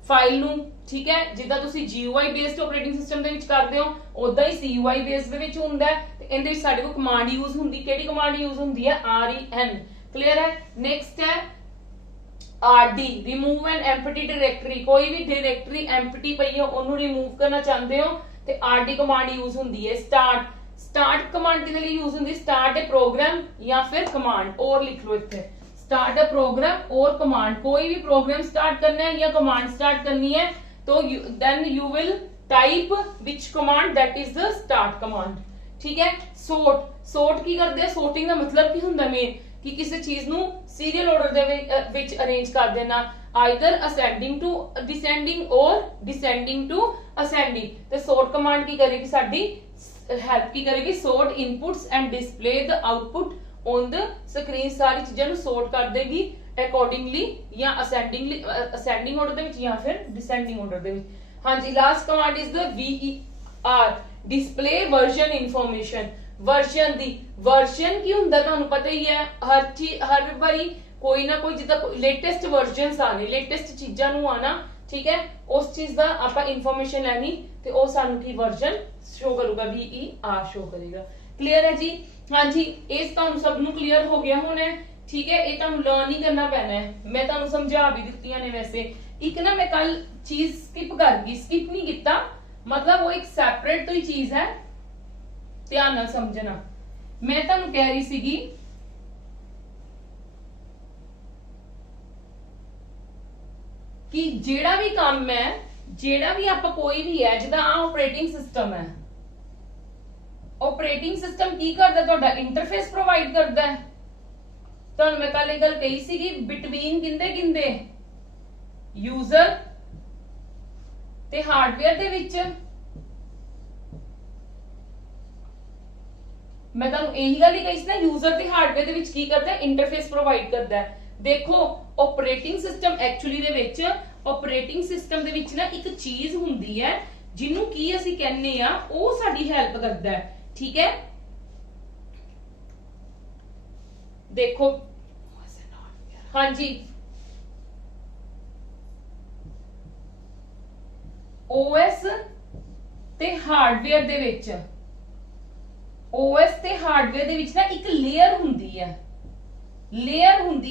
ਫਾਈਲ ਨੂੰ, ਠੀਕ ਹੈ, ਜਿੱਦਾਂ ਤੁਸੀਂ GUI ਬੇਸਡ ਆਪਰੇਟਿੰਗ ਸਿਸਟਮ ਦੇ ਵਿੱਚ ਕਰਦੇ ਹੋ ਉਦਾਂ ਹੀ CUI ਬੇਸਡ ਦੇ ਵਿੱਚ ਹੁੰਦਾ ਹੈ। ਤੇ ਇਹਦੇ ਵਿੱਚ ਸਾਡੇ ਕੋਲ ਕਮਾਂਡ ਯੂਜ਼ ਹੁੰਦੀ, ਕਿਹੜੀ ਕਮਾਂਡ ਯੂਜ਼ ਹੁੰਦੀ ਹੈ ren। ਕਲੀਅਰ ਹੈ। ਨੈਕਸਟ ਹੈ rd ਰਿਮੂਵ ਐਨ ਐਮਪਟੀ ਡਾਇਰੈਕਟਰੀ। ਕੋਈ ਵੀ ਡਾਇਰੈਕਟਰੀ ਐਮਪਟੀ ਪਈ ਹੋ ਉਹਨੂੰ ਰਿਮੂਵ ਕਰਨਾ ਚਾਹੁੰਦੇ ਹੋ ਤੇ rd ਕਮਾਂਡ ਯੂਜ਼ ਹੁੰਦੀ ਹੈ। ਸਟਾਰਟ ਕਮਾਂਡ ਕਿਹਦੇ ਲਈ ਯੂਜ਼ ਹੁੰਦੀ? ਸਟਾਰਟ ਅ ਪ੍ਰੋਗਰਾਮ ਜਾਂ ਫਿਰ ਕਮਾਂਡ ਔਰ ਲਿਖ ਲਓ ਇੱਥੇ स्टार्ट अ प्रोग्राम और कमांड। कोई भी प्रोग्राम स्टार्ट करना है या कमांड स्टार्ट करनी है तो then you will type which command, that is the start command. ठीक है। सोर्ट की करते हैं? सोर्टिंग का मतलब की हुंदा मेन कि किसी चीज नु सीरियल ऑर्डर दे विच अरेंज कर देना, आइदर असेंडिंग टू डिसेंडिंग और डिसेंडिंग टू असेंडिंग। ते सोर्ट कमांड की करेगी साडी हेल्प की करेगी sort inputs and display the output on the screen. सारी चीजों ਨੂੰ ਸੋਰਟ ਕਰ ਦੇਗੀ ਅਕੋਰਡਿੰਗਲੀ ਜਾਂ ਅਸੈਂਡਿੰਗ ਆਰਡਰ ਦੇ ਵਿੱਚ ਜਾਂ ਫਿਰ ਡਿਸੈਂਡਿੰਗ ਆਰਡਰ ਦੇ ਵਿੱਚ। ਹਾਂਜੀ, last command is the VER display version information. Version the version ਕੀ ਹੁੰਦਾ ਤੁਹਾਨੂੰ ਪਤਾ ਹੀ ਹੈ। ਹਰ ਵਾਰੀ ਕੋਈ ਨਾ ਕੋਈ ਜਿੱਦਾਂ ਲੇਟੈਸਟ ਵਰਜ਼ਨਸ ਆਨੇ, ਲੇਟੈਸਟ ਚੀਜ਼ਾਂ ਨੂੰ ਆਣਾ, ਠੀਕ ਹੈ, ਉਸ ਚੀਜ਼ ਦਾ ਆਪਾਂ ਇਨਫੋਰਮੇਸ਼ਨ ਲੈਣੀ ਤੇ ਉਹ ਸਾਨੂੰ ਕੀ ਵਰਜ਼ਨ ਸ਼ੋ ਕਰੂਗਾ, VER ਸ਼ੋ ਕਰੇਗਾ। क्लियर है जी? हाँ जी, इस ਤੁਹਾਨੂੰ ਸਭ ਨੂੰ क्लियर हो गया होना है। ठीक है, ਇਹ ਤੁਹਾਨੂੰ ਲਰਨ ਹੀ ਕਰਨਾ ਪੈਣਾ ਹੈ। ਮੈਂ ਤੁਹਾਨੂੰ ਸਮਝਾ ਵੀ ਦਿੱਤੀਆਂ ਨੇ। ਵੈਸੇ ਇੱਕ ਨਾ ਮੈਂ ਕੱਲ ਚੀਜ਼ ਸਕਿਪ ਕਰ ਗਈ, ਸਕਿਪ ਨਹੀਂ ਕੀਤਾ, ਮਤਲਬ ਉਹ ਇੱਕ ਸੈਪਰੇਟ ਤੋਂ ਹੀ ਚੀਜ਼ ਹੈ, ਧਿਆਨ ਨਾਲ ਸਮਝਣਾ। ਮੈਂ ਤੁਹਾਨੂੰ ਕਹਿ ਰਹੀ ਸੀਗੀ ਕਿ ਜਿਹੜਾ ਵੀ ਕੰਮ ਹੈ, ਜਿਹੜਾ ਵੀ ਆਪਾਂ ਕੋਈ ਵੀ ਹੈ, ਜਿੱਦਾਂ ਆ ਆਪਰੇਟਿੰਗ ਸਿਸਟਮ ਹੈ, ऑपरेटिंग सिस्टम की करता ਤੁਹਾਡਾ ਇੰਟਰਫੇਸ ਪ੍ਰੋਵਾਈਡ ਕਰਦਾ ਹੈ। ਤੁਹਾਨੂੰ ਮੈਂ ਕੱਲ ਇਹ ਗੱਲ ਕਹੀ ਸੀ ਕਿ ਬਿਟਵੀਨ ਕਿੰਦੇ ਯੂਜ਼ਰ ਤੇ ਹਾਰਡਵੇਅਰ ਦੇ ਵਿੱਚ। ਮੈਂ ਤੁਹਾਨੂੰ ਇਹੀ ਗੱਲ ਹੀ ਕਹੀ ਸੀ ਨਾ, ਯੂਜ਼ਰ ਤੇ ਹਾਰਡਵੇਅਰ ਦੇ ਵਿੱਚ ਕੀ ਕਰਦਾ ਹੈ? ਇੰਟਰਫੇਸ ਪ੍ਰੋਵਾਈਡ ਕਰਦਾ ਹੈ। ਦੇਖੋ ਆਪਰੇਟਿੰਗ ਸਿਸਟਮ ਐਕਚੁਅਲੀ ਦੇ ਵਿੱਚ ਆਪਰੇਟਿੰਗ ਸਿਸਟਮ ਦੇ ਵਿੱਚ ਨਾ ਇੱਕ ਚੀਜ਼ ਹੁੰਦੀ ਹੈ ਜਿਹਨੂੰ ਕੀ ਅਸੀਂ ਕਹਿੰਦੇ ਆ, ਉਹ ਸਾਡੀ ਹੈਲਪ ਕਰਦਾ ਹੈ। ठीक है, देखो हाँ जी, OS ਤੇ ਹਾਰਡਵੇਅਰ ਦੇ ਵਿੱਚ, OS ਤੇ ਹਾਰਡਵੇਅਰ ਦੇ ਵਿੱਚ ਨਾ ਇੱਕ ਲੇਅਰ ਹੁੰਦੀ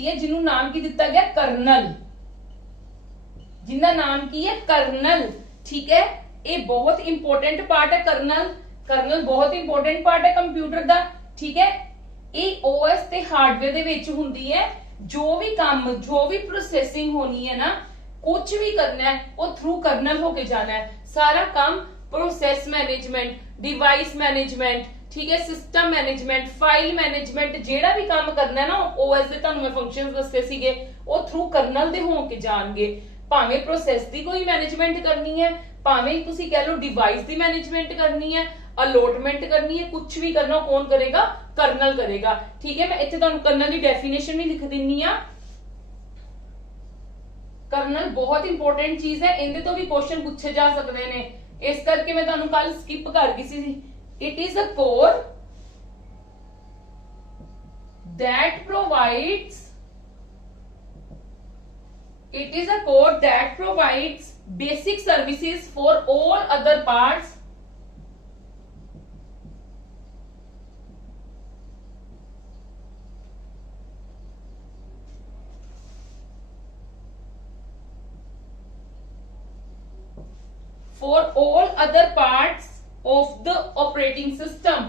ਹੈ, ਜਿਹਨੂੰ ਨਾਮ ਕੀ ਦਿੱਤਾ ਗਿਆ? ਕਰਨਲ। ਜਿੰਦਾ ਨਾਮ ਕੀ ਹੈ? ਕਰਨਲ। ਠੀਕ ਹੈ, ਇਹ ਬਹੁਤ ਇੰਪੋਰਟੈਂਟ ਪਾਰਟ ਹੈ ਕਰਨਲ ਬਹੁਤ ਇੰਪੋਰਟੈਂਟ ਪਾਰਟ ਹੈ ਕੰਪਿਊਟਰ ਦਾ। ਠੀਕ ਹੈ, ਇਹ OS ਤੇ ਹਾਰਡਵੇਅਰ ਦੇ ਵਿੱਚ ਹੁੰਦੀ ਹੈ। ਜੋ ਵੀ ਕੰਮ, ਜੋ ਵੀ ਪ੍ਰੋਸੈਸਿੰਗ ਹੋਣੀ ਹੈ ਨਾ, ਕੁਝ ਵੀ ਕਰਨਾ ਹੈ ਉਹ ਥਰੂ ਕਰਨਲ ਹੋ ਕੇ ਜਾਣਾ ਹੈ। ਸਾਰਾ ਕੰਮ ਪ੍ਰੋਸੈਸ ਮੈਨੇਜਮੈਂਟ, ਡਿਵਾਈਸ ਮੈਨੇਜਮੈਂਟ, ਠੀਕ ਹੈ, ਸਿਸਟਮ ਮੈਨੇਜਮੈਂਟ, ਫਾਈਲ ਮੈਨੇਜਮੈਂਟ, ਜਿਹੜਾ ਵੀ ਕੰਮ ਕਰਨਾ ਹੈ ਨਾ OS ਦੇ, ਤੁਹਾਨੂੰ ਮੈਂ ਫੰਕਸ਼ਨਸ ਦੱਸੇ ਸੀਗੇ, ਉਹ ਥਰੂ ਕਰਨਲ ਦੇ ਹੋ ਕੇ ਜਾਣਗੇ। ਭਾਵੇਂ ਪ੍ਰੋਸੈਸ ਦੀ ਕੋਈ ਮੈਨੇਜਮੈਂਟ ਕਰਨੀ ਹੈ, ਭਾਵੇਂ ਤੁਸੀਂ ਕਹਿ ਲਓ ਡਿਵਾਈਸ ਦੀ ਮੈਨੇਜਮੈਂਟ ਕਰਨੀ ਹੈ, ਅਲੋਟਮੈਂਟ ਕਰਨੀ ਹੈ, ਕੁਝ ਵੀ ਕਰਨਾ ਕੌਣ ਕਰੇਗਾ? ਕਰਨਲ ਕਰੇਗਾ। ਠੀਕ ਹੈ, ਮੈਂ ਇੱਥੇ ਤੁਹਾਨੂੰ ਕਰਨਲ ਦੀ ਡੈਫੀਨੇਸ਼ਨ ਵੀ ਲਿਖ ਦਿੰਨੀ ਆ। ਕਰਨਲ ਬਹੁਤ ਇੰਪੋਰਟੈਂਟ ਚੀਜ਼ ਹੈ, ਇਹਦੇ ਤੋਂ ਵੀ ਕੁਐਸਚਨ ਪੁੱਛੇ ਜਾ ਸਕਦੇ ਨੇ, ਇਸ ਕਰਕੇ ਮੈਂ ਤੁਹਾਨੂੰ ਕੱਲ ਸਕਿਪ ਕਰ ਗਈ ਸੀ। It is a core that provides basic services for all other parts of the operating system.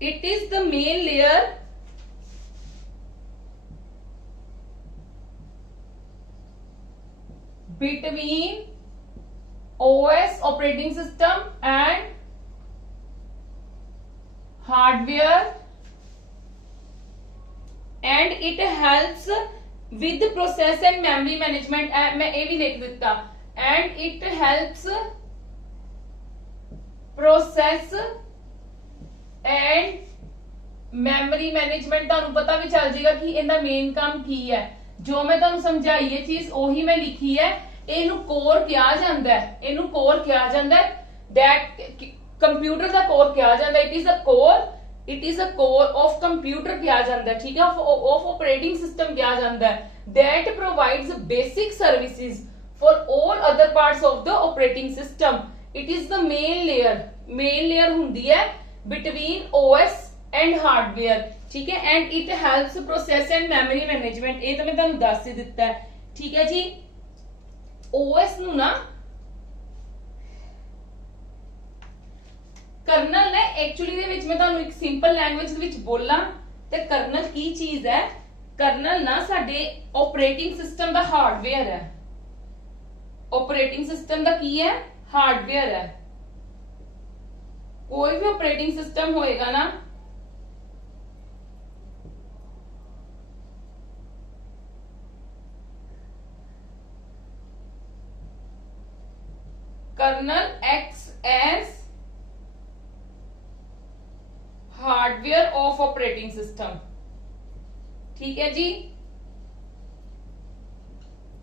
It is the main layer between OS operating system and hardware, and it helps with process and memory management. मैं ये भी लिख देता, and it helps process and memory management। ਤੁਹਾਨੂੰ ਪਤਾ ਵੀ ਚੱਲ ਜਾਏਗਾ ਕਿ ਇਹਦਾ ਮੇਨ ਕੰਮ ਕੀ ਹੈ। ਜੋ ਮੈਂ ਤੁਹਾਨੂੰ ਸਮਝਾਈ ਇਹ ਚੀਜ਼ ਉਹੀ ਮੈਂ ਲਿਖੀ ਹੈ। ਇਹਨੂੰ ਕੋਰ ਕਿਹਾ ਜਾਂਦਾ ਹੈ, ਇਹਨੂੰ ਕੋਰ ਕਿਹਾ ਜਾਂਦਾ ਹੈ। that ਕੰਪਿਊਟਰ ਦਾ ਕੋਰ ਕਿਹਾ ਜਾਂਦਾ, it is a core, it is a core of computer किया जाता है, ठीक है, ऑफ ऑपरेटिंग सिस्टम किया जाता है, that provides basic services for all other parts of the operating system. It is the main layer हुंदी है बिटवीन ओएस एंड हार्डवेयर, ठीक है, and it helps process and memory management. ये तो मैं तुहानू दस ही दिता है, ठीक है जी। ओएस नू ना कर्नल ने एक्चुअली दे विच मैं तुहानू एक सिंपल लैंग्वेज दे विच बोला ते कर्नल की चीज है। कर्नल ना साडे ऑपरेटिंग सिस्टम दा हार्डवेयर है, ऑपरेटिंग सिस्टम दा की है, हार्डवेयर है। कोई भी ऑपरेटिंग सिस्टम होएगा ना kernel acts as hardware of operating system, ठीक है जी।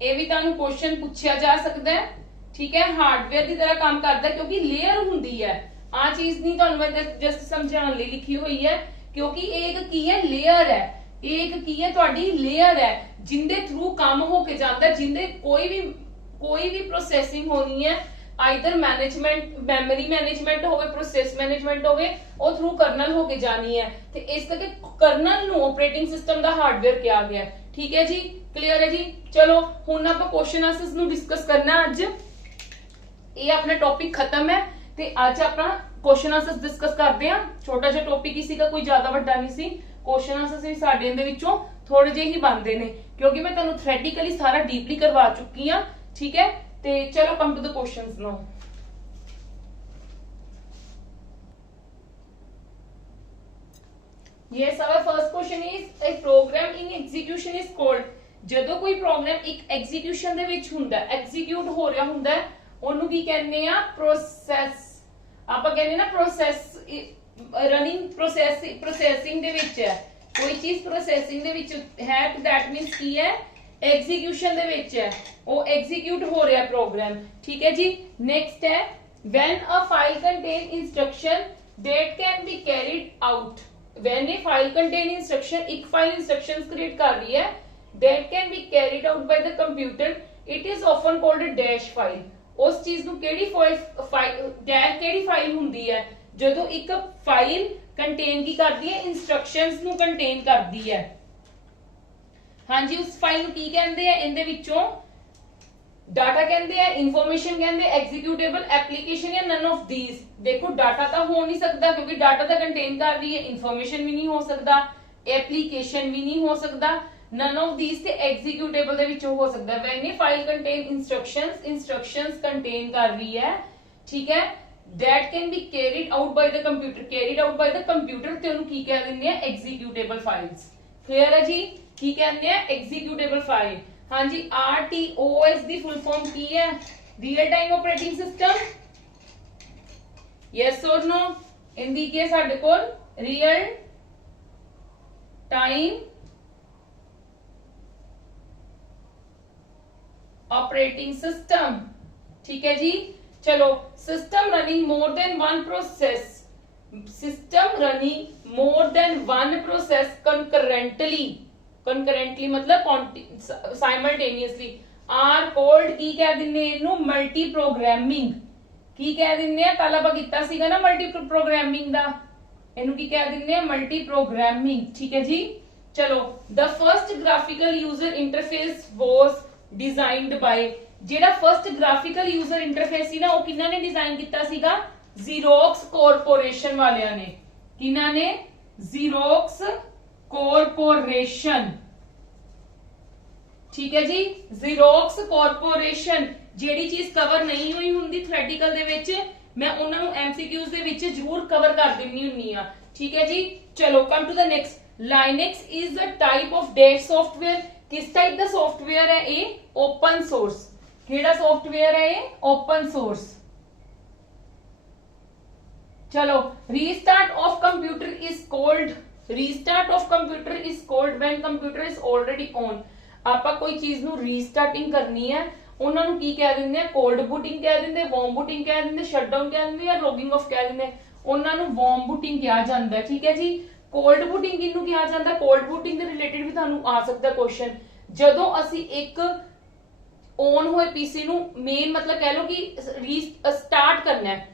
ये भी तुहानू क्वेश्चन पूछा जा सकता है, ठीक है, हार्डवेयर की तरह काम करता है क्योंकि लेयर हुंदी है। आ चीज नहीं तुहानू मैं जस्ट समझाने लिए लिखी हुई है, क्योंकि एक की है लेयर है, एक की है तुहाडी लेयर है जिंदे थ्रू काम होके जाता है, जिंदे कोई भी प्रोसेसिंग होनी है, आइदर मैनेजमेंट मेमोरी मैनेजमेंट होवे, प्रोसेस मैनेजमेंट होवे, और थ्रू कर्नल होके जानी है। तो इस करके कर्नल नु ऑपरेटिंग सिस्टम दा हार्डवेयर किया गया है, ठीक है जी, क्लियर है जी। चलो हुण आपां क्वेश्चन आंसर्स नु डिस्कस करना अज। ये अपना टॉपिक खत्म है ते अज आपां क्वेश्चन आंसर्स डिस्कस करते हैं। छोटा जिहा टॉपिक ही सीगा, कोई ज्यादा वड्डा नहीं सी। क्वेश्चन आंसर्स भी साडे दे विचों थोड़े जे ही बनदे ने क्योंकि मैं तुहानू थ्योरेटिकली सारा डीपली करवा चुकी हां, ठीक है। ते चलो come to the questions now. Yes, our first question is a program in execution is called। ਜਦੋਂ ਕੋਈ ਪ੍ਰੋਗਰਾਮ ਇੱਕ ਐਗਜ਼ੀਕਿਊਸ਼ਨ ਦੇ ਵਿੱਚ ਹੁੰਦਾ, ਐਗਜ਼ੀਕਿਊਟ ਹੋ ਰਿਹਾ ਹੁੰਦਾ, ਉਹਨੂੰ ਕੀ ਕਹਿੰਦੇ ਆ, ਪ੍ਰੋਸੈਸ। ਆਪਾਂ ਕਹਿੰਦੇ ਨਾ ਪ੍ਰੋਸੈਸ ਰਨਿੰਗ ਪ੍ਰੋਸੈਸਿੰਗ ਦੇ ਵਿੱਚ ਹੈ, ਕੋਈ ਚੀਜ਼ ਪ੍ਰੋਸੈਸਿੰਗ ਦੇ ਵਿੱਚ ਹੈ ਤਾਂ ਦੈਟ ਮੀਨਸ ਕੀ ਹੈ, एग्जीक्यूशन दे विच है, वो एग्जीक्यूट हो रहा है प्रोग्राम, ठीक है जी। नेक्स्ट है when a file contain instruction that can be carried out. When A file contain instruction, एक फाइल इंस्ट्रक्शंस क्रिएट कर रही है, that can be carried out by the computer, it is often called a dash file. उस चीज नू केड़ी file हुंदी है, जदों एक फाइल कंटेन की करदी है, इंस्ट्रक्शंस नू कंटेन करदी है। हाँ जी, उस फाइल नू की कहंदे हैं, इहदे विचों डाटा कहंदे हैं, इंफॉर्मेशन कहंदे, एग्जीक्यूटेबल, एप्लीकेशन या नन ऑफ दीज। देखो डाटा तो हो नहीं सकता क्योंकि डाटा तो कंटेन कर रही है, इंफॉर्मेशन भी नहीं हो सकता, एप्लीकेशन भी नहीं हो सकता, नन ऑफ दीज ते एग्जीक्यूटेबल दे विचों हो सकता है। When A file contain instructions contain कर रही है, ठीक है, that can be carried out by the computer. Carried out by the computer ते उन्हें की कह दिंदे हैं, एग्जीक्यूटेबल फाइल्स। क्लियर है जी, की कहते हैं एग्जीक्यूटेबल फाइल। हाँ जी, RTOS दी फुल फॉर्म की है, real time operating system, yes और नो। हिंदी के साडे कोल रियल टाइम ऑपरेटिंग सिस्टम, ठीक है जी। चलो, system running more than one process, system running more than one process concurrently, concurrently मतलब साइमल्टेनियसली, आर कॉल्ड की कह दिंदे इनू मल्टी प्रोग्रामिंग। की कह दिंदे आ, कल आपां कीता सीगा ना मल्टी प्रोग्रामिंग दा, इनू की कह दिंदे आ, मल्टी प्रोग्रामिंग, ठीक है जी। चलो, the first graphical user interface was designed by, जेड़ा फर्स्ट ग्राफिकल यूजर इंटरफेस सी ना, वो किन्ना ने डिजाइन कीता सीगा, जीरोक्स कॉर्पोरेशन वालियां ने। किन्ना ने, जीरोक्स कॉर्पोरेशन, ठीक है जी, जीरोक्स कॉर्पोरेशन। ਜਿਹੜੀ ਚੀਜ਼ ਕਵਰ ਨਹੀਂ ਹੋਈ ਹੁੰਦੀ ਥਿਓਰੈਟੀਕਲ ਦੇ ਵਿੱਚ ਮੈਂ ਉਹਨਾਂ ਨੂੰ ਐਮਸੀਕਿਊਜ਼ ਦੇ ਵਿੱਚ ਜ਼ਰੂਰ ਕਵਰ ਕਰ ਦਿੰਨੀ ਹੁੰਨੀ ਆ। ਠੀਕ ਹੈ ਜੀ, ਚਲੋ come to the next. Linux is the type of dash software. ਕਿਸ ਟਾਈਪ ਦਾ ਸੌਫਟਵੇਅਰ ਹੈ ਇਹ? Open source. ਕਿਹੜਾ ਸੌਫਟਵੇਅਰ ਹੈ ਇਹ? Open source. चलो, restart of computer is called, restart of computer is called when computer is already on. ਆਪਾਂ ਕੋਈ ਚੀਜ਼ ਨੂੰ ਰੀਸਟਾਰਟਿੰਗ ਕਰਨੀ ਹੈ ਉਹਨਾਂ ਨੂੰ ਕੀ ਕਹਿ ਦਿੰਦੇ ਆ? ਕੋਲਡ ਬੂਟਿੰਗ ਕਹਿ ਦਿੰਦੇ, ਵਾਰਮ ਬੂਟਿੰਗ ਕਹਿ ਦਿੰਦੇ, ਸ਼ਟਡਾਊਨ ਕਹਿ ਦਿੰਦੇ ਜਾਂ ਲੌਗਿੰਗ ਆਫ ਕਹਿ ਦਿੰਦੇ। ਉਹਨਾਂ ਨੂੰ ਵਾਰਮ ਬੂਟਿੰਗ ਕਿਹਾ ਜਾਂਦਾ ਹੈ। ਠੀਕ ਹੈ ਜੀ। ਕੋਲਡ ਬੂਟਿੰਗ ਕਿਹਨੂੰ ਕਿਹਾ ਜਾਂਦਾ? ਕੋਲਡ ਬੂਟਿੰਗ ਦੇ ਰਿਲੇਟਡ ਵੀ ਤੁਹਾਨੂੰ ਆ ਸਕਦਾ ਕੁਐਸਚਨ। ਜਦੋਂ ਅਸੀਂ ਇੱਕ ਔਨ ਹੋਏ ਪੀਸੀ ਨੂੰ ਮੇਨ मतलब कह लो कि रीस्टार्ट करना है।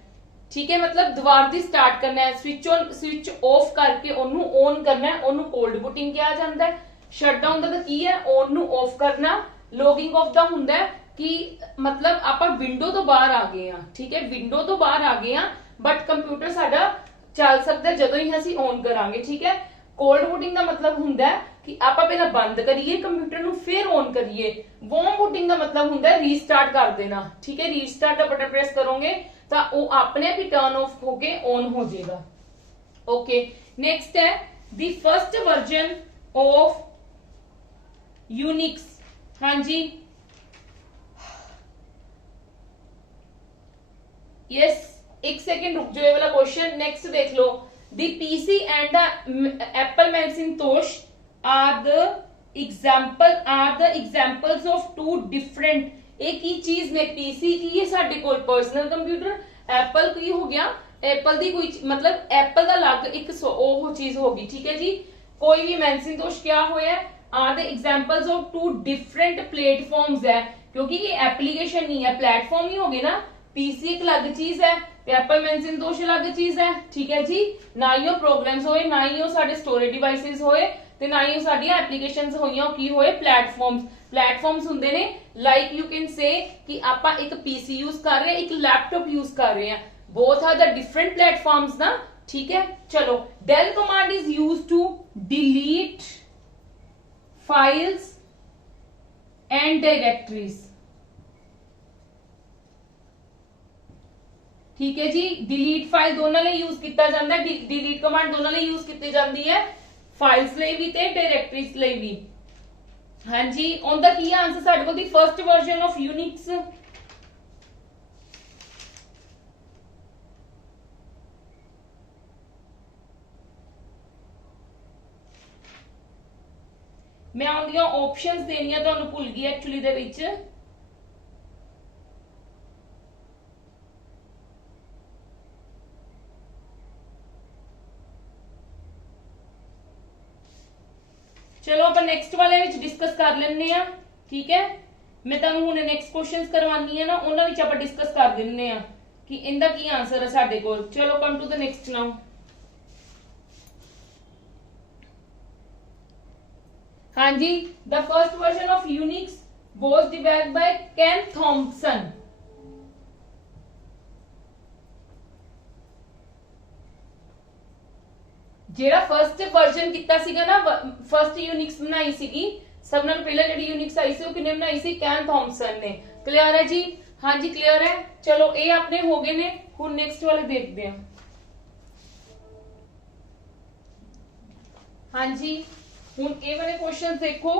ठीक है, मतलब दोबारा दी स्टार्ट करना है, स्विच ऑन स्विच ऑफ करके ओनू ऑन करना है, ओनू कोल्ड बूटिंग कहा जाता है। शटडाउन दा की है? ऑन नू ऑफ करना। लॉगिंग ऑफ दा हुंदा है कि मतलब आपां विंडो तो बाहर आ गए हैं। ठीक है, विंडो तो बाहर आ गए हैं बट कंप्यूटर साडा चल सकता है जदों ही ਅਸੀਂ ऑन करांगे। ठीक है, कोल्ड बूटिंग ਦਾ मतलब ਹੁੰਦਾ ਹੈ कि ਆਪਾਂ ਪਹਿਲਾਂ ਬੰਦ ਕਰੀਏ ਕੰਪਿਊਟਰ ਨੂੰ ਫਿਰ ਔਨ ਕਰੀਏ। ਵਾर्म ਬੂਟਿੰਗ ਦਾ मतलब ਹੁੰਦਾ ਹੈ ਰੀਸਟਾਰਟ ਕਰ ਦੇਣਾ। ਠੀਕ ਹੈ, ਰੀਸਟਾਰਟ ਦਾ ਬਟਨ ਪ੍ਰੈਸ ਕਰੋਗੇ ਤਾਂ ਉਹ ਆਪਣੇ ਆਪ ਹੀ ਟਰਨ ਆਫ ਹੋ ਕੇ ਔਨ ਹੋ ਜਾਏਗਾ। ओके, नेक्स्ट है the first version of Unix. हाँ जी, यस, एक सेकेंड रुक जाओ, ये वाला क्वेश्चन नेक्स्ट देख लो। The PC and the Apple Macintosh are the examples of two different. एक ही चीज ने पीसी की है साडे कोल पर्सनल कंप्यूटर, एप्पल की हो गया एप्पल दी कोई मतलब एप्पल का अलग एक ਉਹ ਚੀਜ਼ ਹੋਗੀ। ਠੀਕ ਹੈ ਜੀ, ਕੋਈ ਵੀ ਮੈਕਿੰਟੋਸ਼ क्या ਹੋਇਆ are the examples of two different platforms है, क्योंकि ये एप्लीकेशन नहीं है, प्लेटफॉर्म ही हो गए ना। पीसी एक अलग चीज है ਤੇ एप्पल मैकिंटोश अलग चीज है। ठीक है जी, ना ही वो प्रोग्राम्स होए, ना ही वो साडे स्टोरेज डिवाइसेस होए ਤੇ ਨਾ ਹੀ ਉਹ ਸਾਡੀਆਂ ਐਪਲੀਕੇਸ਼ਨਸ ਹੋਈਆਂ ਕੀ ਹੋਏ ਪਲੇਟਫਾਰਮਸ ਹੁੰਦੇ ਨੇ। ਲਾਈਕ ਯੂ ਕੈਨ ਸੇ ਕਿ ਆਪਾਂ ਇੱਕ ਪੀਸੀ ਯੂਜ਼ ਕਰ ਰਹੇ ਹਾਂ, ਇੱਕ ਲੈਪਟਾਪ ਯੂਜ਼ ਕਰ ਰਹੇ ਹਾਂ, both are the different platforms ना। ठीक है, चलो, del command is used to delete files and directories। ठीक है जी, delete file दोनों ਲਈ यूज किया जाता है। delete command दोनों ਲਈ यूज की जाती है, फाइल्स ਲਈ भी ਤੇ डायरेक्टरीज ਲਈ भी। हाँ जी, ਉਹਦਾ ਕੀ ਆਨਸਰ ਸਾਡੇ ਕੋਲ ਦੀ ਫਰਸਟ ਵਰਜ਼ਨ ਆਫ ਯੂਨਿਕਸ। मैं ਉਹਦੀਆਂ ਆਪਸ਼ਨਸ ਦੇਣੀਆਂ ਤੁਹਾਨੂੰ ਭੁੱਲ ਗਈ ਐਕਚੁਅਲੀ ਦੇ ਵਿੱਚ। चलो अपन नेक्स्ट वाले विच डिस्कस कर लेने आ। ठीक है, मैं ਤੁਹਾਨੂੰ ਹੁਣ नेक्स्ट क्वेश्चंस करवानी है ना, ਉਹਨਾਂ ਵਿੱਚ ਆਪਾਂ डिस्कस कर ਦਿੰਨੇ ਆ ਕਿ ਇਹਦਾ ਕੀ ਆਨਸਰ ਹੈ ਸਾਡੇ ਕੋਲ। ਚਲੋ ਕਮ ਟੂ ਦ नेक्स्ट ਨਾउ। हाँ जी, the first version of Unix was developed by Ken Thompson। ਜਿਹੜਾ ਫਰਸਟ ਵਰਜ਼ਨ ਕੀਤਾ ਸੀਗਾ ਨਾ, ਫਰਸਟ ਯੂਨਿਕਸ ਬਣਾਈ ਸੀਗੀ ਸਭ ਨਾਲੋਂ ਪਹਿਲਾਂ ਜਿਹੜੀ ਯੂਨਿਕਸ ਆਈ ਸੀ ਉਹ ਕਿਨੇ ਬਣਾਈ ਸੀ? ਕੈਨ ਥੌਮਸਨ ਨੇ। ਕਲੀਅਰ ਹੈ ਜੀ? हाँ जी, क्लियर है। चलो, ਇਹ ਆਪਣੇ ਹੋ ਗਏ ਨੇ। ਹੁਣ ਨੈਕਸਟ ਵਾਲੇ ਦੇਖਦੇ ਹਾਂ। हाँ जी, ਹੁਣ ਇਹ ਵਾਲੇ ਕੁਐਸਚਨਸ ਦੇਖੋ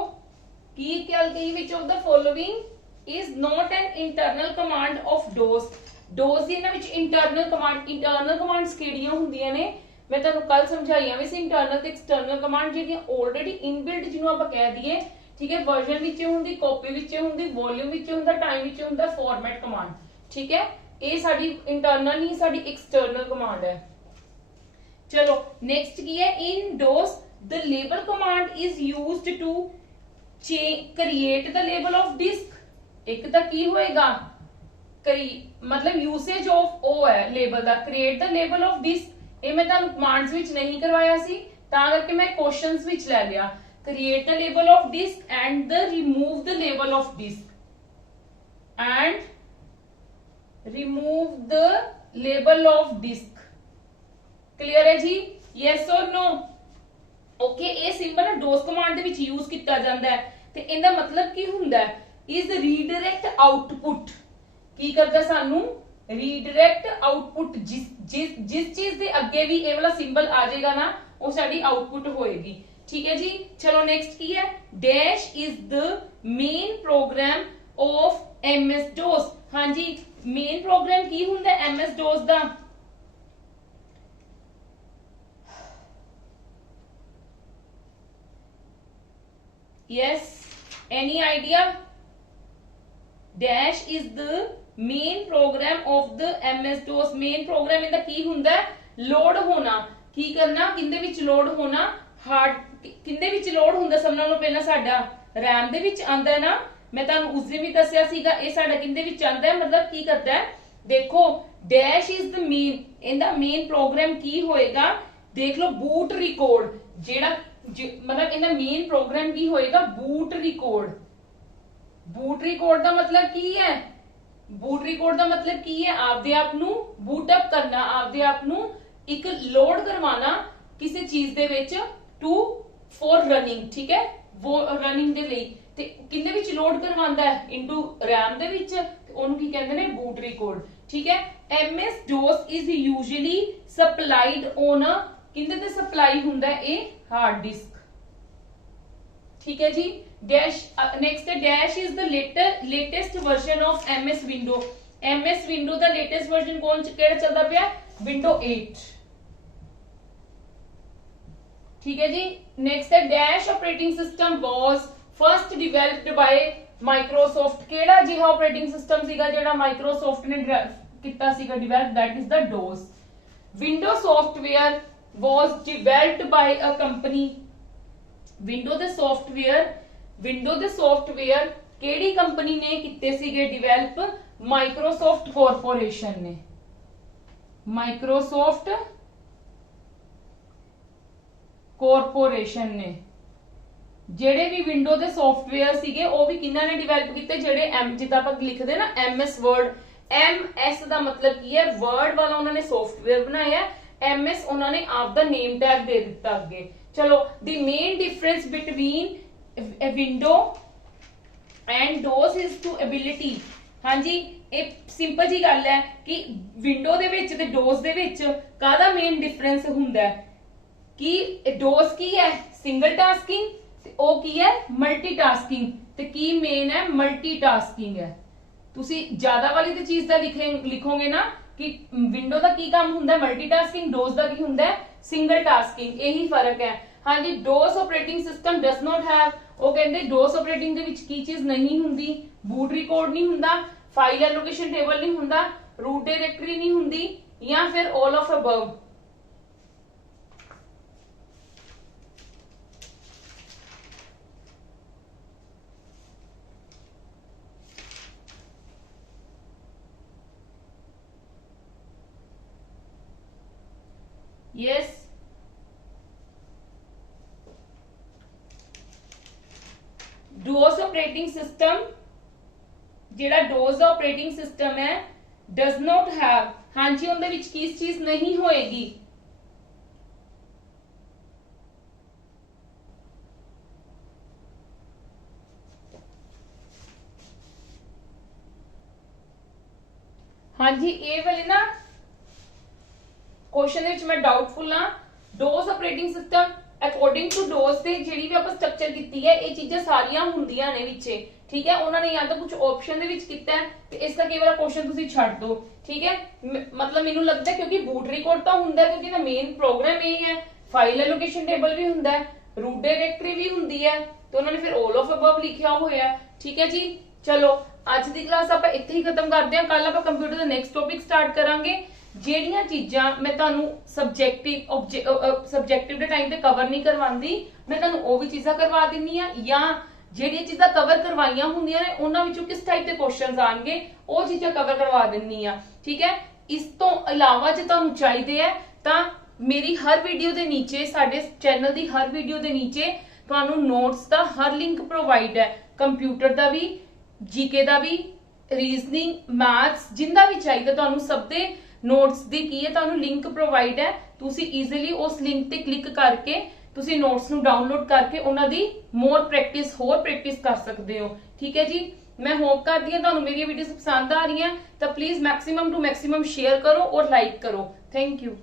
ਕੀ ਕਈ ਵਿੱਚ of the following is not N internal command of dose. Dose ਦੀ ਇਹਨਾਂ ਵਿੱਚ ਇੰਟਰਨਲ ਕਮਾਂਡਸ ਕਿਹੜੀਆਂ ਹੁੰਦੀਆਂ ਨੇ? ਮੈਂ ਤੁਹਾਨੂੰ ਕੱਲ ਸਮਝਾਈਆਂ ਵੀ ਸੀ। ਇੰਟਰਨਲ ਤੇ ਐਕਸਟਰਨਲ ਕਮਾਂਡ ਜਿਹੜੀਆਂ ਆਲਰੇਡੀ ਇਨਬਿਲਟ ਜਿਹਨੂੰ ਆਪਾਂ ਕਹਿ ਦਈਏ। ਠੀਕ ਹੈ, ਵਰਜ਼ਨ ਵਿੱਚ ਹੁੰਦੀ, ਕਾਪੀ ਵਿੱਚ ਹੁੰਦੀ, ਵੋਲਿਊਮ ਵਿੱਚ ਹੁੰਦਾ, ਟਾਈਮ ਵਿੱਚ ਹੁੰਦਾ, ਫਾਰਮੈਟ ਕਮਾਂਡ। ਠੀਕ ਹੈ, ਇਹ ਸਾਡੀ ਇੰਟਰਨਲ ਨਹੀਂ, ਸਾਡੀ ਐਕਸਟਰਨਲ ਕਮਾਂਡ ਹੈ। ਚਲੋ ਨੈਕਸਟ ਕੀ ਹੈ? ਇਨ dose the label command is used to create the label of disk। एक ਤਾਂ ਕੀ ਹੋਏਗਾ मतलब usage of ਉਹ ਹੈ label the, create the label of disk। ਇਹ ਮੈਂ ਤੁਹਾਨੂੰ ਕਮਾਂਡਸ ਵਿੱਚ ਨਹੀਂ ਕਰਵਾਇਆ ਸੀ ਤਾਂ ਕਰਕੇ ਮੈਂ ਕੁਐਸਚਨਸ ਵਿੱਚ ਲੈ ਲਿਆ। create the label of disk and the remove the label of disk and remove the label of disk। clear ਹੈ ਜੀ? yes or no? ओके, ਇਹ ਸਿੰਬਲ ਨਾ ਡੋਸ ਕਮਾਂਡ ਦੇ ਵਿੱਚ ਯੂਜ਼ ਕੀਤਾ ਜਾਂਦਾ ਹੈ ਤੇ ਇਹਦਾ ਮਤਲਬ ਕੀ ਹੁੰਦਾ ਹੈ? Is redirect output. ਕੀ ਕਰਦਾ ਸਾਨੂੰ ਰੀਡਾਇਰੈਕਟ ਆਊਟਪੁੱਟ ਜਿਸ ਚੀਜ਼ ਦੇ ਅੱਗੇ ਵੀ ਇਹ ਵਾਲਾ ਸਿੰਬਲ ਆ ਜਾਏਗਾ ਨਾ ਉਹ ਸਾਡੀ ਆਊਟਪੁੱਟ ਹੋਏਗੀ ਠੀਕ ਹੈ ਜੀ ਚਲੋ ਨੈਕਸਟ ਕੀ ਹੈ dash is the main program of MS DOS ਹਾਂਜੀ ਮੇਨ ਪ੍ਰੋਗਰਾਮ ਕੀ ਹੁੰਦਾ MS DOS the yes any idea dash is the main program of the MS DOS main program ਇਹਦਾ ਕੀ ਹੁੰਦਾ ਲੋਡ ਹੋਣਾ ਕੀ ਕਰਨਾ ਕਿੰਦੇ ਵਿੱਚ ਲੋਡ ਹੋਣਾ ਹਾਰਡ ਕਿੰਦੇ ਵਿੱਚ ਲੋਡ ਹੁੰਦਾ ਸਭ ਨਾਲੋਂ ਪਹਿਲਾਂ ਸਾਡਾ RAM ਦੇ ਵਿੱਚ ਆਂਦਾ ਹੈ ਨਾ ਮੈਂ ਤੁਹਾਨੂੰ ਉਸ ਦਿਨ ਵੀ ਦੱਸਿਆ ਸੀਗਾ ਇਹ ਸਾਡਾ ਕਿੰਦੇ ਵਿੱਚ ਆਂਦਾ ਹੈ ਮਤਲਬ ਕੀ ਕਰਦਾ ਹੈ ਦੇਖੋ dash is the main ਇਹਦਾ ਮੇਨ ਪ੍ਰੋਗਰਾਮ ਕੀ ਹੋਏਗਾ ਦੇਖ ਲਓ ਬੂਟ ਰਿਕਾਰਡ ਜਿਹੜਾ मतलब इनका मेन प्रोग्राम की होएगा बूट रिकॉर्ड का मतलब की है बूट रिकॉर्ड का मतलब की है आपदे आप नु बूट अप करना आपदे आप नु एक लोड करवाना किसी चीज दे विच टू फॉर रनिंग ठीक है वो रनिंग दे लई ते किन्ने विच लोड करवांदा है इनटू रैम दे विच ते ओनु की कहंदे ने बूट रिकॉर्ड ठीक है MS DOS is usually supplied on a किंदे ते सप्लाई हुंदा है ए हार्ड डिस्क ठीक है जी डैश नेक्स्ट है dash is the latest version of MS window दा लेटेस्ट वर्जन कौन केड़ा चलदा पिया विंडो 8 ठीक है जी नेक्स्ट है dash operating system was first developed by Microsoft केड़ा जिहा ऑपरेटिंग सिस्टम सीगा जेड़ा माइक्रोसॉफ्ट ने किता सीगा develop that is the DOS window software was developed by a company window they software केड़ी कंपनी ने किते सीगे डेवलप माइक्रोसॉफ्ट कॉर्पोरेशन ने माइक्रोसॉफ्ट कॉर्पोरेशन ने जेड़े भी विंडो दे सॉफ्टवेयर सीगे वो भी किन्ना ने डेवलप किते जेड़े जिद्दां आपां लिखदे ना MS वर्ड MS दा मतलब की है वर्ड वाला उन्होंने सॉफ्टवेयर बनाया MS उन्होंने आपका नेम टैग दे दिता आगे चलो the main difference between window and DOS is to ability हाँ जी एक सिंपल जी गल है कि विंडो दे विच ते DOS दे विच कादा मेन डिफरेंस हुंदा है कि DOS की है सिंगल टास्किंग ते ओ की है मल्टीटास्किंग ते की मेन है मल्टीटास्किंग है तुसी ज्यादा वाली ते चीज दा लिखोगे ना कि विंडो का की काम हुंदा है मल्टीटास्किंग DOS का की हुंदा है सिंगल टास्किंग यही फर्क है हाँ जी DOS operating system does not have वो कहंदे DOS ऑपरेटिंग दे विच की चीज नहीं हुंदी बूट रिकॉर्ड नहीं हुंदा फाइल एलोकेशन टेबल नहीं हुंदा रूट डायरेक्टरी नहीं हुंदी या फिर all of above yes DOS operating system जेड़ा DOS ऑपरेटिंग सिस्टम है डज नॉट हैव हाँ जी उनदे विच किस चीज नहीं होएगी हाँ जी ये वाले ना क्वेश्चन विच मैं डाउटफुल हाँ DOS operating system according to DOS ते जेडी भी ਆਪਾਂ स्ट्रक्चर कीती है ये चीजें सारियां ਹੁੰਦੀਆਂ ਨੇ विचे ठीक है उन्होंने या तो कुछ ऑप्शन दे विच कीता है ते इसका केवल क्वेश्चन तुसी छੱਡ दो ठीक है मतलब मेनू लगता है क्योंकि बूट रिकॉर्ड तो हुंदा है क्योंकि ना मेन प्रोग्राम यही है फाइल एलोकेशन टेबल भी हुंदा है रूट डायरेक्टरी भी हुंदी है तो उन्होंने फिर ऑल ऑफ अबव लिखा होया है ठीक है जी चलो आज दी क्लास आप इत्थे ही खत्म करते हैं कल आप कंप्यूटर का नेक्स्ट टॉपिक स्टार्ट करांगे ਜਿਹੜੀਆਂ ਚੀਜ਼ਾਂ ਮੈਂ ਤੁਹਾਨੂੰ ਸਬਜੈਕਟਿਵ ਦੇ ਟਾਈਮ ਤੇ ਕਵਰ ਨਹੀਂ ਕਰਵਾਉਂਦੀ ਮੈਂ ਤੁਹਾਨੂੰ ਉਹ ਵੀ ਚੀਜ਼ਾਂ ਕਰਵਾ ਦਿੰਨੀ ਆ ਜਾਂ ਜਿਹੜੀਆਂ ਚੀਜ਼ਾਂ ਕਵਰ ਕਰਵਾਈਆਂ ਹੁੰਦੀਆਂ ਨੇ ਉਹਨਾਂ ਵਿੱਚੋਂ ਕਿਸ ਟਾਈਪ ਦੇ ਕੁਐਸਚਨਸ ਆਣਗੇ ਉਹ ਚੀਜ਼ਾਂ ਕਵਰ ਕਰਵਾ ਦਿੰਨੀ ਆ ਠੀਕ ਹੈ ਇਸ ਤੋਂ ਇਲਾਵਾ ਜੇ ਤੁਹਾਨੂੰ ਚਾਹੀਦੇ ਆ ਤਾਂ ਮੇਰੀ ਹਰ ਵੀਡੀਓ ਦੇ ਨੀਚੇ ਸਾਡੇ ਚੈਨਲ ਦੀ ਹਰ ਵੀਡੀਓ ਦੇ ਨੀਚੇ ਤੁਹਾਨੂੰ ਨੋਟਸ ਦਾ ਹਰ ਲਿੰਕ ਪ੍ਰੋਵਾਈਡ ਹੈ ਕੰਪਿਊਟਰ ਦਾ ਵੀ ਜੀਕੇ ਦਾ ਵੀ ਰੀਜ਼ਨਿੰਗ ਮੈਥਸ ਜਿੰਦਾ ਵੀ ਚਾਹੀਦਾ ਤੁਹਾਨੂੰ ਸਭ ਦੇ नोट्स दी की है ਤੁਹਾਨੂੰ लिंक प्रोवाइड है ਤੁਸੀਂ ਈਜ਼ੀਲੀ ਉਸ ਲਿੰਕ ਤੇ ਕਲਿੱਕ ਕਰਕੇ ਤੁਸੀਂ ਨੋਟਸ ਨੂੰ ਡਾਊਨਲੋਡ ਕਰਕੇ ਉਹਨਾਂ ਦੀ ਮੋਰ ਪ੍ਰੈਕਟਿਸ ਹੋਰ ਪ੍ਰੈਕਟਿਸ ਕਰ ਸਕਦੇ ਹੋ ਠੀਕ ਹੈ ਜੀ मैं होप करती हूँ ਤੁਹਾਨੂੰ ਮੇਰੀ ਵੀਡੀਓਜ਼ ਪਸੰਦ ਆ ਰਹੀਆਂ ਤਾਂ please maximum to maximum share ਕਰੋ ਔਰ ਲਾਈਕ ਕਰੋ। Thank you.